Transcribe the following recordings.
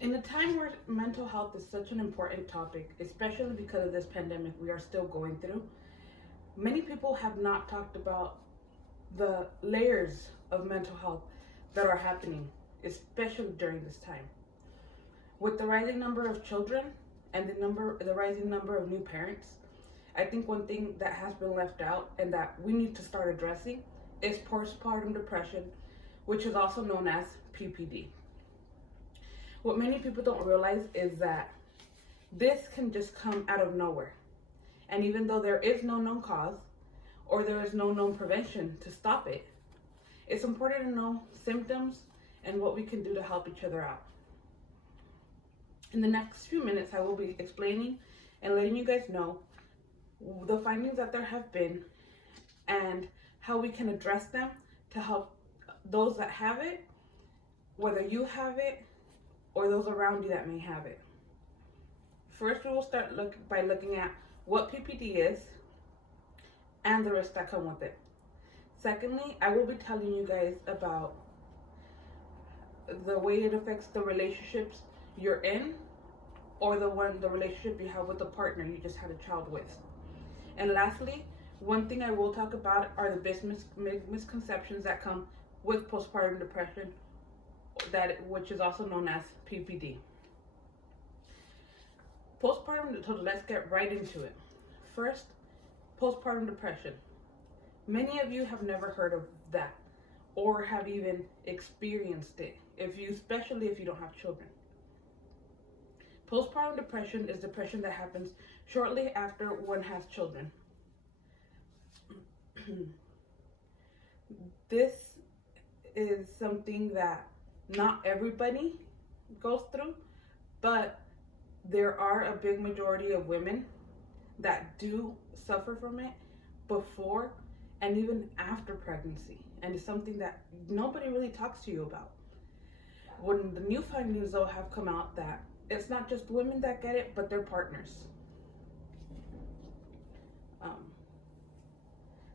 In a time where mental health is such an important topic, especially because of this pandemic we are still going through, many people have not talked about the layers of mental health that are happening, especially during this time. With the rising number of children and the rising number of new parents, I think one thing that has been left out and that we need to start addressing is postpartum depression, which is also known as PPD. What many people don't realize is that this can just come out of nowhere. And even though there is no known cause or there is no known prevention to stop it, it's important to know symptoms and what we can do to help each other out. In the next few minutes, I will be explaining and letting you guys know the findings that there have been and how we can address them to help those that have it, whether you have it or those around you that may have it. First, we will start by looking at what PPD is and the risks that come with it. Secondly, I will be telling you guys about the way it affects the relationships you're in or the relationship you have with the partner you just had a child with. And lastly, one thing I will talk about are the misconceptions that come with postpartum depression, which is also known as PPD. Postpartum, so let's get right into it. First, postpartum depression. Many of you have never heard of that or have even experienced it, especially if you don't have children. Postpartum depression is depression that happens shortly after one has children. This is something that not everybody goes through, but there are a big majority of women that do suffer from it before and even after pregnancy, and it's something that nobody really talks to you about. When the new findings though have come out that it's not just women that get it, but their partners.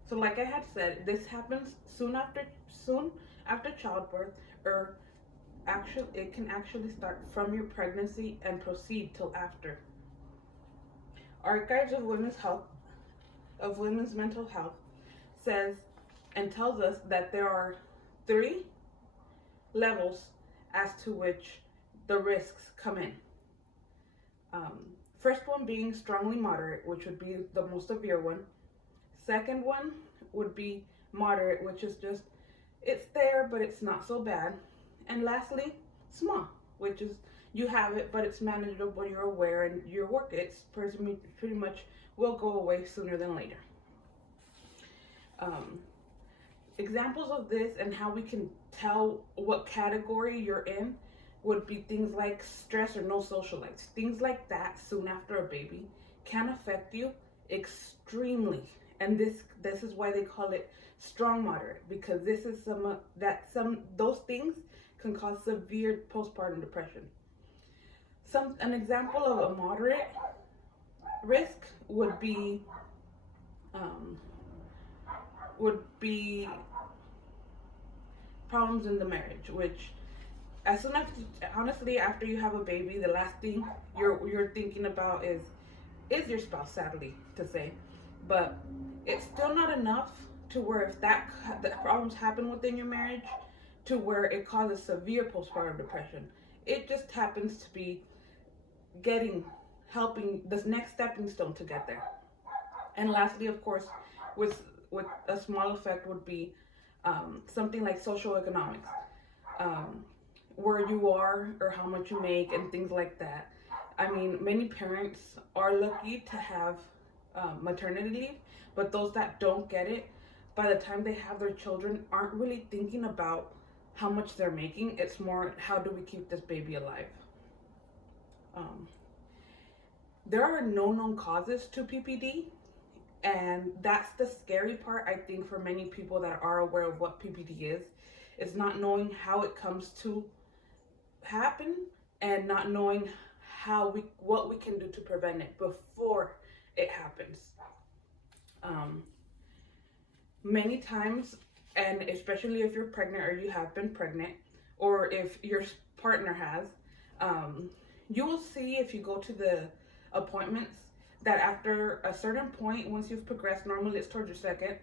So like I had said, this happens soon after childbirth, or it can actually start from your pregnancy and proceed till after. Archives of Women's Mental Health says and tells us that there are 3 levels as to which the risks come in. First one being strongly moderate, which would be the most severe one. Second one would be moderate, which is just, it's there, but it's not so bad. And lastly, small, which is you have it, but it's manageable, you're aware, and your work, it's pretty much will go away sooner than later. Examples of this and how we can tell what category you're in would be things like stress or no social life. Things like that soon after a baby can affect you extremely. And this is why they call it strong moderate, because this is those things can cause severe postpartum depression. An example of a moderate risk would be problems in the marriage, which as soon as, honestly, after you have a baby, the last thing you're thinking about is your spouse, sadly to say. But it's still not enough to where if the problems happen within your marriage to where it causes severe postpartum depression. It just happens to be helping this next stepping stone to get there. And lastly, of course, with a small effect would be something like social economics, where you are or how much you make and things like that. I mean, many parents are lucky to have maternity leave, but those that don't get it, by the time they have their children, aren't really thinking about how much they're making. It's more, how do we keep this baby alive? There are no known causes to PPD, and that's the scary part, I think, for many people that are aware of what PPD is not knowing how it comes to happen and not knowing what we can do to prevent it before it happens. Many times, and especially if you're pregnant or you have been pregnant, or if your partner has, You will see if you go to the appointments that after a certain point, once you've progressed, normally it's towards your second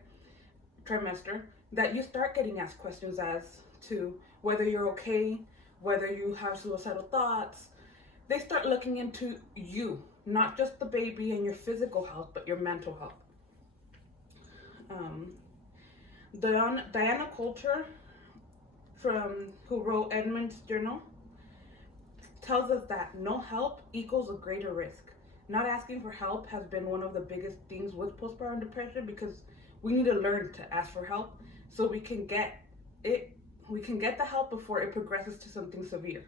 trimester, that you start getting asked questions as to whether you're okay, whether you have suicidal thoughts. They start looking into you, not just the baby and your physical health, but your mental health. Diana Coulter, who wrote Edmund's Journal, tells us that no help equals a greater risk. Not asking for help has been one of the biggest things with postpartum depression, because we need to learn to ask for help so we can get the help before it progresses to something severe.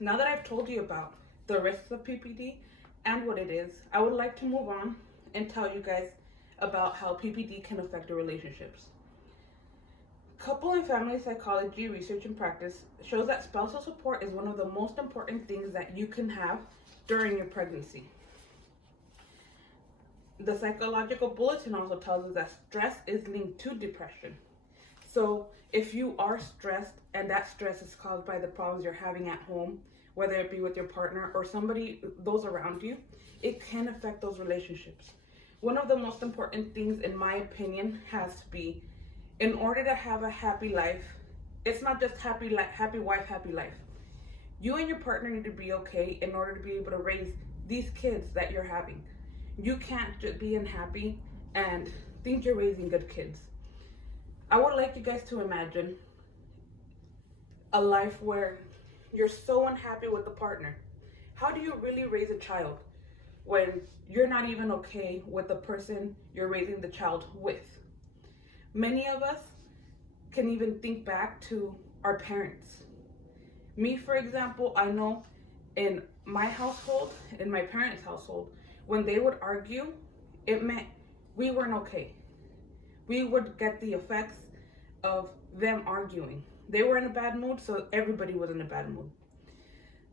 Now that I've told you about the risks of PPD and what it is, I would like to move on and tell you guys about how PPD can affect your relationships. Couple and family psychology research and practice shows that spousal support is one of the most important things that you can have during your pregnancy. The Psychological Bulletin also tells us that stress is linked to depression. So if you are stressed and that stress is caused by the problems you're having at home, whether it be with your partner or those around you, it can affect those relationships. One of the most important things, in my opinion, has to be, in order to have a happy life, it's not just happy wife, happy life. You and your partner need to be okay in order to be able to raise these kids that you're having. You can't just be unhappy and think you're raising good kids. I would like you guys to imagine a life where you're so unhappy with the partner. How do you really raise a child when you're not even okay with the person you're raising the child with? Many of us can even think back to our parents. Me, for example, I know in my household, in my parents' household, when they would argue, it meant we weren't okay. We would get the effects of them arguing. They were in a bad mood, so everybody was in a bad mood.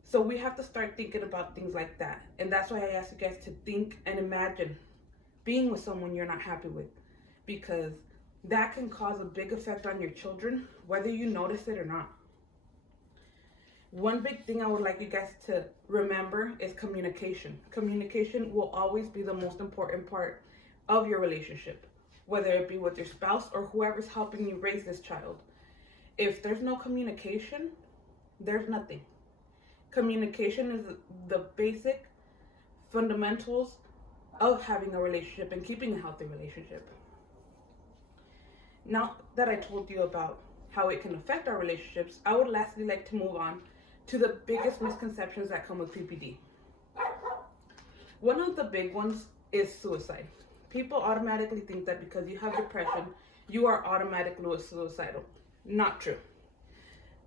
So we have to start thinking about things like that. And that's why I ask you guys to think and imagine being with someone you're not happy with, because that can cause a big effect on your children, whether you notice it or not. One big thing I would like you guys to remember is communication. Communication will always be the most important part of your relationship, whether it be with your spouse or whoever's helping you raise this child. If there's no communication, there's nothing. Communication is the basic fundamentals of having a relationship and keeping a healthy relationship. Now that I told you about how it can affect our relationships, I would lastly like to move on to the biggest misconceptions that come with PPD. One of the big ones is suicide. People automatically think that because you have depression, you are automatically suicidal. Not true.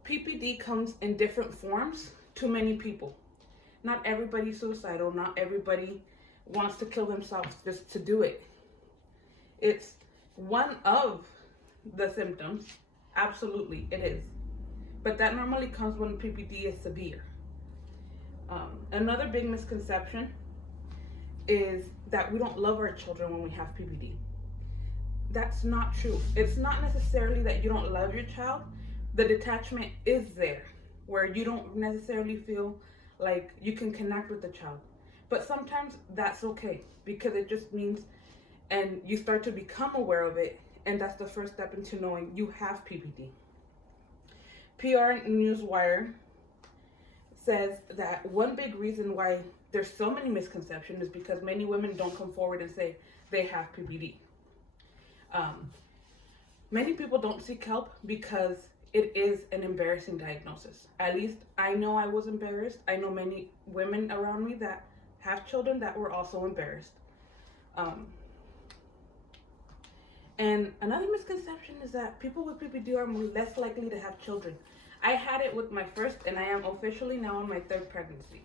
PPD comes in different forms to many people. Not everybody's suicidal. Not everybody wants to kill themselves just to do it. It's one of the symptoms. Absolutely, it is. But that normally comes when PPD is severe. Another big misconception is that we don't love our children when we have PPD. That's not true. It's not necessarily that you don't love your child. The detachment is there, where you don't necessarily feel like you can connect with the child. But sometimes that's okay, because it just means, and you start to become aware of it, and that's the first step into knowing you have PPD. PR Newswire says that one big reason why there's so many misconceptions is because many women don't come forward and say they have PPD. Many people don't seek help because it is an embarrassing diagnosis. At least I know I was embarrassed. I know many women around me that have children that were also embarrassed. And another misconception is that people with PPD are less likely to have children. I had it with my first, and I am officially now on my third pregnancy.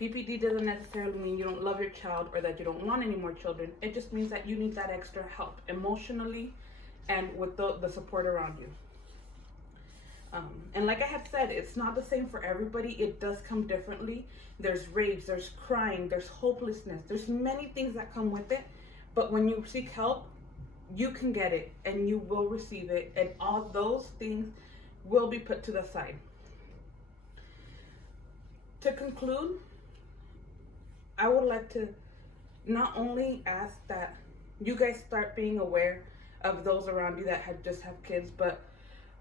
PPD doesn't necessarily mean you don't love your child or that you don't want any more children. It just means that you need that extra help emotionally and with the support around you. And like I had said, it's not the same for everybody. It does come differently. There's rage, there's crying, there's hopelessness. There's many things that come with it. But when you seek help, you can get it and you will receive it. And all those things will be put to the side. To conclude, I would like to not only ask that you guys start being aware of those around you that just have kids, but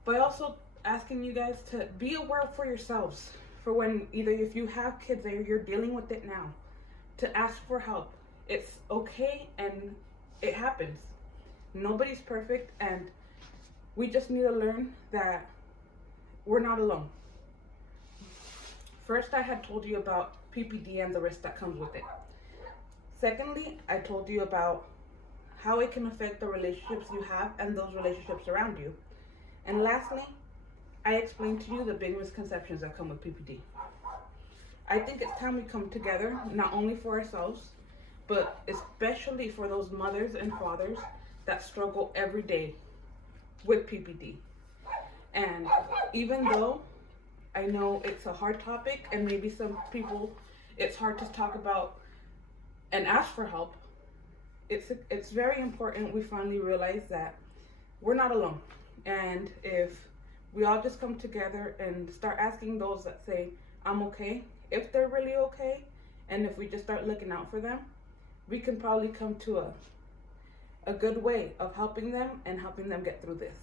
by also asking you guys to be aware for yourselves, for when either if you have kids or you're dealing with it now, to ask for help. It's okay and it happens. Nobody's perfect, and we just need to learn that we're not alone. First, I had told you about PPD and the risk that comes with it. Secondly, I told you about how it can affect the relationships you have and those relationships around you. And lastly, I explained to you the big misconceptions that come with PPD. I think it's time we come together, not only for ourselves, but especially for those mothers and fathers that struggle every day with PPD. And even though I know it's a hard topic and maybe some people it's hard to talk about and ask for help, it's very important we finally realize that we're not alone. And if we all just come together and start asking those that say, I'm okay, if they're really okay, and if we just start looking out for them, we can probably come to a good way of helping them and helping them get through this.